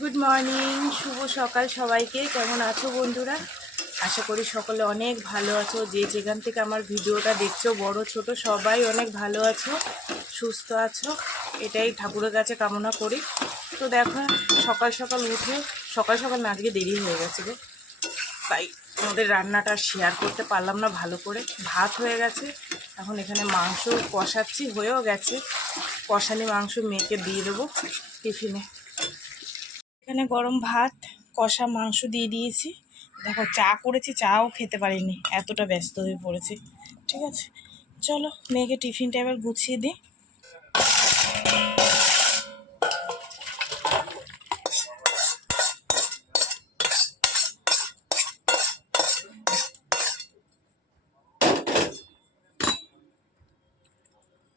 Good morning, শুভ সকাল সবাইকে। কেমন আছো বন্ধুরা? আশা করি সকলে অনেক ভালো আছো। যে যেখান থেকে আমার ভিডিওটা দেখছো, বড় ছোট সবাই অনেক ভালো আছো, সুস্থ আছো, এটাই ঠাকুরের কাছে কামনা করি। তো দেখো, সকাল সকাল উঠে সকাল সকাল না, আজকে দেরি হয়ে গেছে গো, তাই তোমাদের রান্নাটা শেয়ার করতে পারলাম না ভালো করে। ভাত হয়ে গেছে, এখন এখানে মাংস কষাচ্ছি, হয়েও গেছে। কষানি মাংস মেয়েকে দিয়ে দেবো টিফিনে। এখানে গরম ভাত, কষা মাংস দিয়ে দিয়েছি। দেখো, চা করেছি, চাও খেতে পারিনি, এতটা ব্যস্ত হয়ে পড়েছি। ঠিক আছে, চলো মেয়েকে টিফিনটা এবার গুছিয়ে দিই।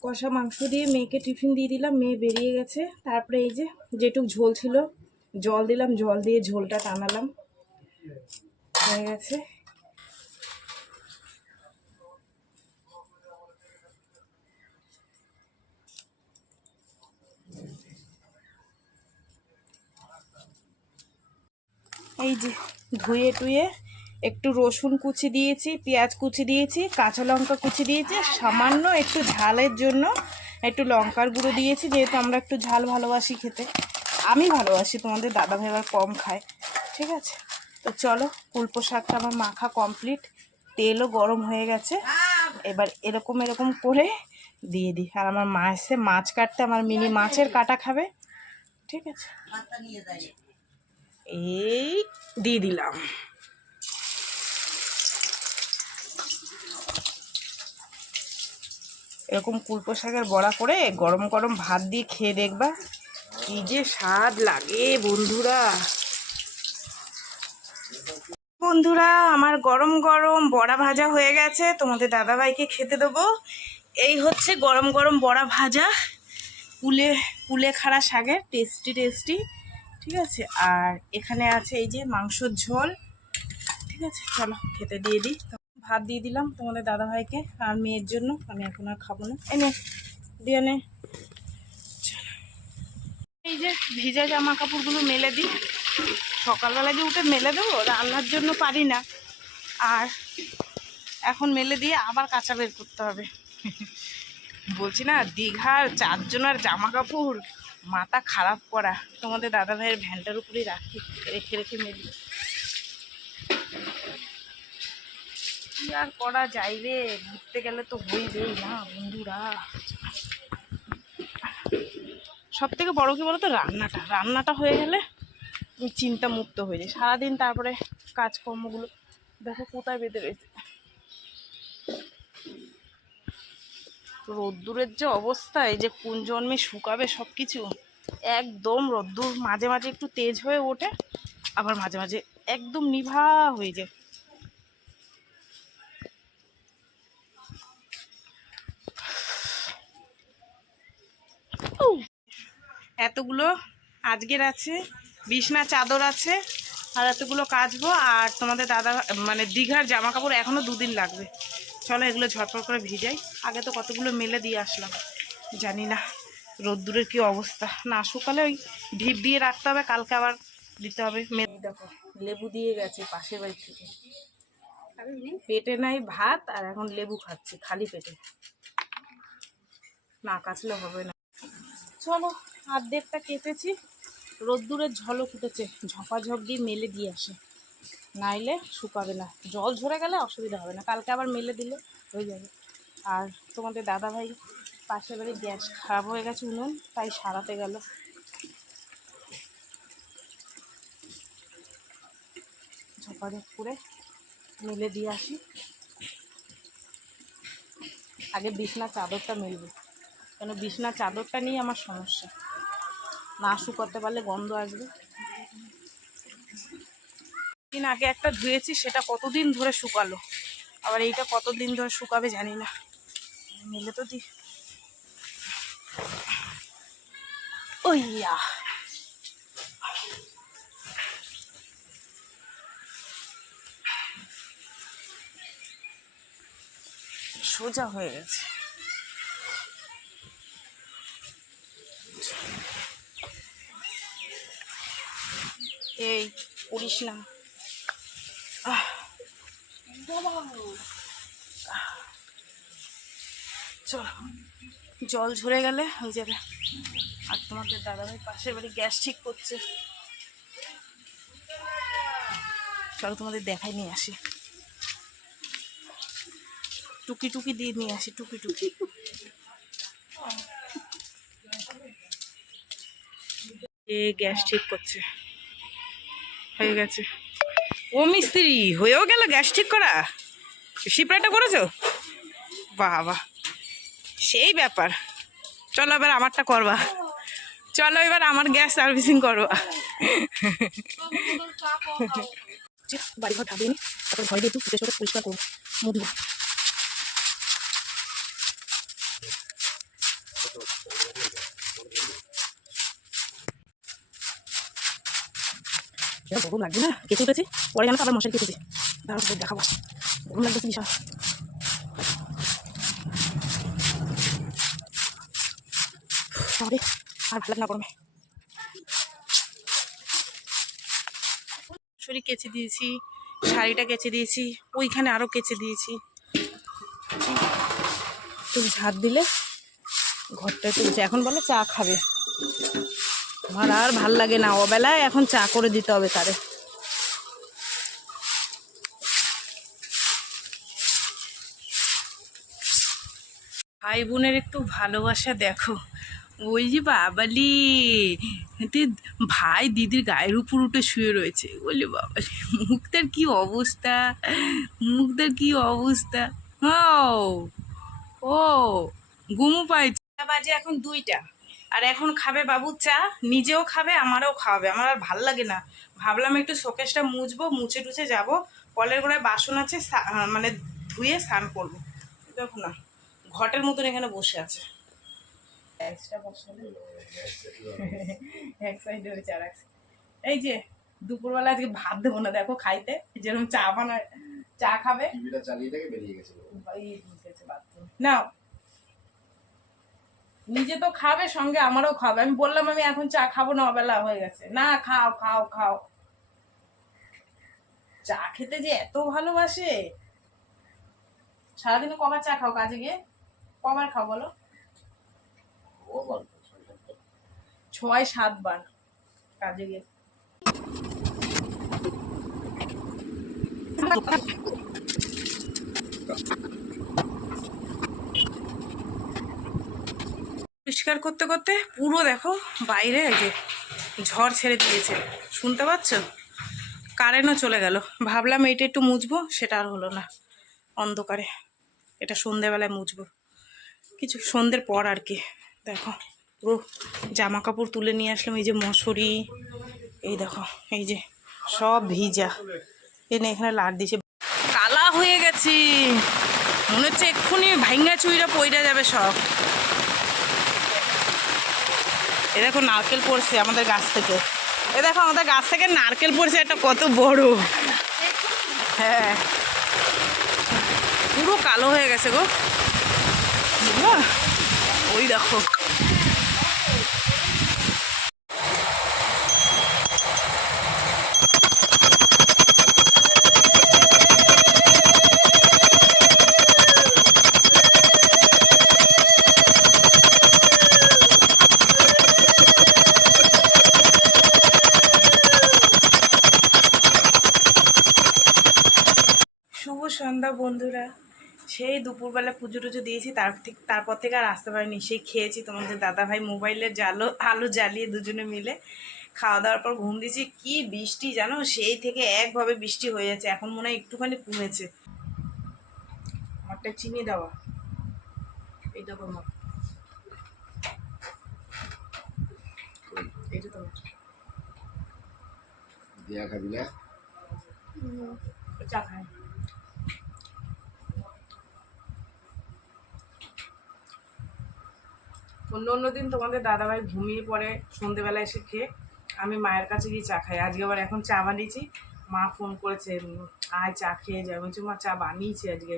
কষা মাংস দিয়ে মেয়েকে টিফিন দিয়ে দিলাম, মেয়ে বেরিয়ে গেছে। তারপরে এই যে যেটুক ঝোল ছিল জল দিলাম, জল দিয়ে ঝোলটা টানালাম, হয়ে গেছে। এই যে ধুয়ে টুয়ে একটু রসুন কুচি দিয়েছি, পেঁয়াজ কুচি দিয়েছি, কাঁচা লঙ্কা কুচি দিয়েছি, সামান্য একটু ঝালের জন্য একটু লঙ্কার গুঁড়ো দিয়েছি, যেহেতু আমরা একটু ঝাল ভালোবাসি খেতে। আমি ভালোবাসি, তোমাদের দাদাভাই আবার কম খায়। ঠিক আছে, তো চলো, কুলপো শাকটা আমার মাখা কমপ্লিট, তেলও গরম হয়ে গেছে। এবার এরকম এরকম করে দিয়ে দিই। আর আমার মা এসে মাছ কাটতে, আমার মিনি মাছের কাটা খাবে। ঠিক আছে, এই দিয়ে দিলাম। এরকম কুলপো শাকের বড়া করে গরম গরম ভাত দিয়ে খেয়ে দেখবা, কি যে স্বাদ লাগে বন্ধুরা। বন্ধুরা, আমার গরম গরম বড়া ভাজা হয়ে গেছে, তোমাদের দাদাভাইকে খেতে দেবো। এই হচ্ছে গরম গরম বড়া ভাজা, কুলেখাড়া শাকের, টেস্টি টেস্টি। ঠিক আছে, আর এখানে আছে এই যে মাংসর ঝোল। ঠিক আছে, চলো খেতে দিয়ে দিই। ভাত দিয়ে দিলাম তোমাদের দাদাভাইকে আর মেয়ের জন্য, আমি এখন আর খাবো না। এনে দিয়ে নে। এই যে ভিজা জামা কাপড়গুলো মেলে দিই, সকালবেলা যে উঠে মেলে দেবো, রান্নার জন্য পারি না। আর এখন মেলে দিয়ে আবার কাঁচা বের করতে হবে। বলছি না, দীঘার 4 জনের জামা কাপড় মাথা খারাপ করা। তোমাদের দাদাভাইয়ের ভ্যানটার উপরেই রাখি, রেখে রেখে মেলি। কি আর করা যায় রে, ঘুরতে গেলে তো হইবেই না বন্ধুরা। সব থেকে বড় কি বলতো, রান্নাটা হয়ে গেলে চিন্তা মুক্ত হয়ে যায় সারাদিন। তারপরে কাজকর্মগুলো দেখো কোথায় বেঁধে রয়েছে। রোদ্দুরের যে অবস্থা, এই যে কোন জন্মে শুকাবে সব কিছু। একদম রোদ্দুর মাঝে মাঝে একটু তেজ হয়ে ওঠে, আবার মাঝে মাঝে একদম নিভা হয়ে যায়। এতগুলো আজকের আছে, বিছনা চাদর আছে, আর এতগুলো কাচবো। আর তোমাদের দাদা মানে দীঘার জামা কাপড় এখনও 2 দিন লাগবে। চলো এগুলো ঝটপট করে ভিজাই। আগে তো কতগুলো মেলে দিয়ে আসলাম, জানি না রোদ্দুরের কি অবস্থা। না শুকালে ওই ঢিপ দিয়ে রাখতে হবে, কালকে আবার দিতে হবে। দেখো লেবু দিয়ে গেছে পাশের বাড়ি থেকে, পেটে নাই ভাত, আর এখন লেবু খাচ্ছি খালি পেটে, না কাচলে হবে না। চলো, অর্ধেকটা কেটেছি, রোদ্দুরের ঝলক উঠেছে, ঝপাঝপ দিয়ে মেলে দিয়ে আসে, নাইলে শুকাবে না। জল ঝরে গেলে অসুবিধা হবে না, কালকে আবার মেলে দিলে হয়ে যাবে। আর তোমাদের দাদাভাই পাশের বাড়ি গ্যাস খারাপ হয়ে গেছে, উনুন, তাই সারাতে গেল। ঝপাঝপ করে মেলে দিয়ে আসি। আগে বিছনা চাদরটা মেলবো, কেন বিছনা চাদরটা নিয়ে আমার সমস্যা, না শুকাতে পারলে গন্ধ আসবে। দিন আগে একটা ধুয়েছি, সেটা কতদিন ধরে শুকালো, আবার এইটা কতদিন ধরে শুকাবে জানি না। মেলে তো দি ওইয়া, সোজা হয়ে গেছে। এই পড়িস না। চলো, জল ঝরে গেলে হয়ে যাবে। আর তোমাদের দাদাভাই পাশের বাড়ি গ্যাস ঠিক করছে, চলো তোমাদের দেখাই নিয়ে আসি। টুকি টুকি দিয়ে নিয়ে আসি, টুকি টুকি। এ গ্যাস ঠিক করছে, হয়ে গেছে। ও মিস্ত্রি হয়েও গেল গ্যাস ঠিক করা, শিপরাটা করেছো? বাবা সেই ব্যাপার। চলো এবার আমারটা করবা, চলো এবার আমার গ্যাস সার্ভিসিং করবা। বাড়িঘর ঢাবিয়ে নি, তারপর ঘরে দিয়ে একটু ফুটে পরিষ্কার করবো, মুড়ি। গরম লাগবে না, কেটে উঠেছি পরে জানো তো আবার মশারি কেটেছি, দাঁড়াও দেখাবো। গরম লাগতেছে বিশাল। আর ভালো না গরমে। শরীর কেচে দিয়েছি, শাড়িটা কেচে দিয়েছি, ওইখানে আরো কেচে দিয়েছি। একটু ঝাড় দিলে ঘরটা একটু। এখন বলে চা খাবে, আমার আর ভাল লাগে না, অবেলায় এখন চা করে দিতে হবে তারে। ভাই বোনের একটু ভালোবাসা দেখো। ওই যে বাবালি, ভাই দিদির গায়ের উপর উঠে শুয়ে রয়েছে, বলি বাবালি মুখটার কি অবস্থা, মুখটার কি অবস্থা। ও ঘুমু পাইছে, বাজে এখন 2টা, আর এখন খাবে বাবু চা, নিজেও খাবে আমারও খাওয়াবে। আমার আর ভাল লাগে না, ভাবলাম একটু শোকেসটা মুছবো, মুছে টুছে যাবো। কলের গোড়ায় বাসন আছে, মানে ধুয়ে স্নান করবো। দেখো না ঘটের মতন এখানে বসে আছে। এই যে দুপুরবেলা আজকে ভাত দেবো না, দেখো খাইতে যেরকম চা বানায়, চা খাবে না, নিজে তো খাবে সঙ্গে আমারও খাবে। আমি বললাম আমি এখন চা খাবো না, অবেলা হয়ে গেছে। না খাও খাও খাও, চা খেতে যে এত ভালোবাসে। সারাদিনে কবার চা খাও কাজে গিয়ে, কবার খাও বলো? 6-7 বার কাজে গিয়ে। পরিষ্কার করতে করতে পুরো দেখো বাইরে এই যে ঝড় ছেড়ে দিয়েছে, শুনতে পাচ্ছ? কারেন্টও চলে গেল। ভাবলাম এইটা একটু মুছবো, সেটা আর হলো না অন্ধকারে। এটা সন্ধেবেলায় মুছবো, কিছু সন্ধ্যের পর আর কি। দেখো পুরো জামা কাপড় তুলে নিয়ে আসলাম, এই যে মশারি, এই দেখো এই যে সব ভিজা, এনে এখানে লাট দিয়েছে। কালা হয়ে গেছি, মনে হচ্ছে এক্ষুনি ভাঙ্গা চুইরা পইরা যাবে সব। এ দেখো নারকেল পড়ছে আমাদের গাছ থেকে, এ দেখো আমাদের গাছ থেকে নারকেল পড়ছে একটা কত বড়। হ্যাঁ পুরো কালো হয়ে গেছে গো, ওই দেখো। শুভ সন্ধ্যা বন্ধুরা। সেই দুপুরবেলা পুজো টুজো দিয়েছি, তারপর থেকে আর আসতে পারিনি। সেই খেয়েছি তোমাদের দাদাভাই মোবাইলের আলো জ্বালিয়ে দুজনে মিলে খাওয়া দাওয়ার পর ঘুম দিয়েছি। কি বৃষ্টি জানো, সেই থেকে একভাবে বৃষ্টি হয়ে যাচ্ছে, এখন মনে হয় একটুখানি কমেছে। আমারটা চিনি দেওয়া, এই দেখো মা, এইটা তো দিয়া খাবি না, চা খাই। অন্য দিন তোমাদের দাদাভাই ঘুমিয়ে পড়ে, সন্ধেবেলা এসে খেয়ে আমি মায়ের কাছে গিয়ে চা খাই। আজকে আবার এখন চা বানিয়েছি, মা ফোন করেছে আয় চা খেয়ে যাবে। বলছি মা চা বানিয়েছি আজকে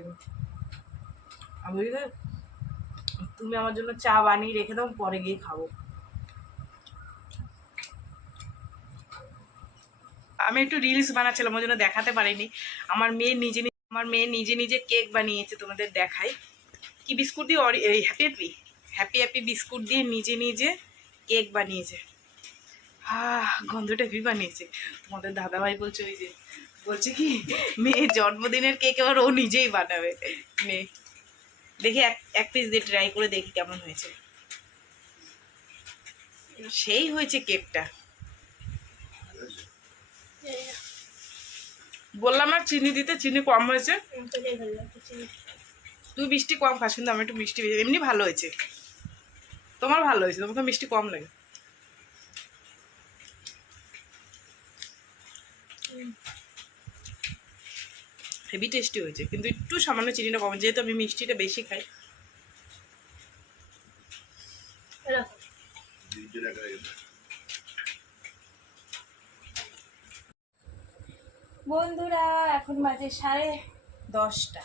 আমি বুঝলে, তুমি আমার জন্য চা বানিয়ে রেখে দাও, পরে গিয়ে খাবো। আমি একটু রিলস বানাচ্ছিলাম, ওই জন্য দেখাতে পারিনি। আমার মেয়ে নিজে নিজে কেক বানিয়েছে, তোমাদের দেখাই। কি বিস্কুট দিয়ে, happy happy happy happy biscuit দিয়ে নিজে নিজে কেক বানিয়েছে। গন্ধটা হেভি বানিয়েছে। তোমাদের দাদাভাই বলছে, ওই যে বলছে কি মেয়ের জন্মদিনের কেক এবার ও নিজেই বানাবে। মেয়ে দেখি এক পিস দিয়ে ট্রাই করে দেখি কেমন হয়েছে। সেই হয়েছে কেকটা। বললাম আর চিনি দিতে, চিনি কম হয়েছে। তুই মিষ্টি কম খাস, কিন্তু আমি একটু মিষ্টি বেশি। এমনি ভালো হয়েছে, তোমার ভালো হয়েছে, তোমার তো মিষ্টি কম লাগে। হেভি টেস্টি হয়েছে, কিন্তু একটু সামান্য চিনিটা কম, যেহেতু আমি মিষ্টিটা বেশি খাই। বন্ধুরা এখন বাজে 10:30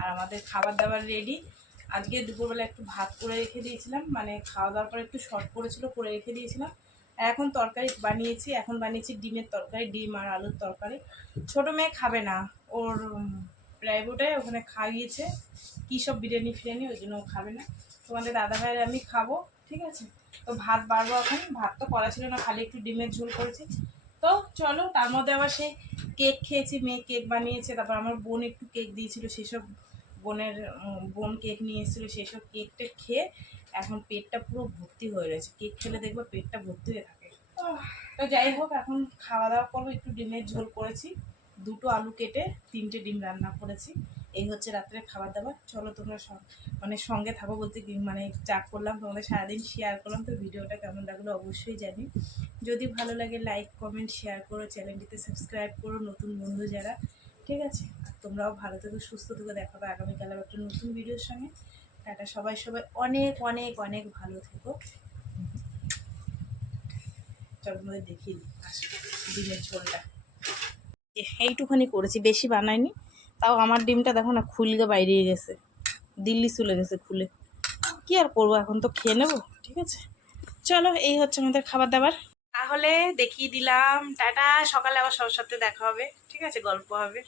আর আমাদের খাবার দাবার রেডি। আজকে দুপুরবেলা একটু ভাত করে রেখে দিয়েছিলাম, মানে খাওয়া দাওয়ার পর একটু শর্ট পড়েছিল, করে রেখে দিয়েছিলাম। এখন তরকারি বানিয়েছি, এখন বানিয়েছি ডিমের তরকারি, ডিম আর আলুর তরকারি। ছোটো মেয়ে খাবে না, ওর প্রাইভেটে ওখানে খাইয়েছে কী সব বিরিয়ানি ফিরিয়ানি, ওই জন্য ও খাবে না। তোমাদের দাদাভাইয়ের আমি খাবো, ঠিক আছে। তো ভাত বাড়বো এখন, ভাত তো করা ছিল না, খালি একটু ডিমের ঝোল করেছি। তো চলো, তার মধ্যে আবার সেই কেক খেয়েছি, মেয়ে কেক বানিয়েছে। তারপর আমার বোন একটু কেক দিয়েছিল, সেসব বোন কেক নিয়ে এসেছিলো, সেসব কেকটা খেয়ে এখন পেটটা পুরো ভর্তি হয়ে রয়েছে। কেক খেলে দেখবো পেটটা ভর্তি হয়ে থাকে। তো যাই হোক, এখন খাওয়া দাওয়া করবো। একটু ডিমের ঝোল করেছি, 2টো আলু কেটে 3টে ডিম রান্না করেছি। এই হচ্ছে রাত্রে খাবার দাবার। চলো তোমরা মানে সঙ্গে থাকো বলতে মানে চা করলাম, তোমাদের সারাদিন শেয়ার করলাম। তো ভিডিওটা কেমন লাগলো অবশ্যই জানি। যদি ভালো লাগে লাইক কমেন্ট শেয়ার করো, চ্যানেলটিতে সাবস্ক্রাইব করো নতুন বন্ধু যারা, ঠিক আছে। আর তোমরাও ভালো থেকো, সুস্থ থেকো। দেখাবো আগামীকাল একটা নতুন ভিডিওর সঙ্গে। টাটা, সবাই অনেক অনেক অনেক ভালো থেকো। চল তোমাদের দেখিয়ে দিই ডিমের ঝোলটা। এইটুখানি করেছি, বেশি বানাইনি। তাও আমার ডিমটা দেখো না, খুলকে বাইরে গেছে, দিল্লি চলে গেছে খুলে। কি আর করবো, এখন তো খেয়ে নেবো, ঠিক আছে। চলো, এই হচ্ছে আমাদের খাবার দাবার। তাহলে দেখিয়ে দিলাম, টাটা। সকালে আবার সবার সাথে দেখা হবে, ঠিক আছে, গল্প হবে।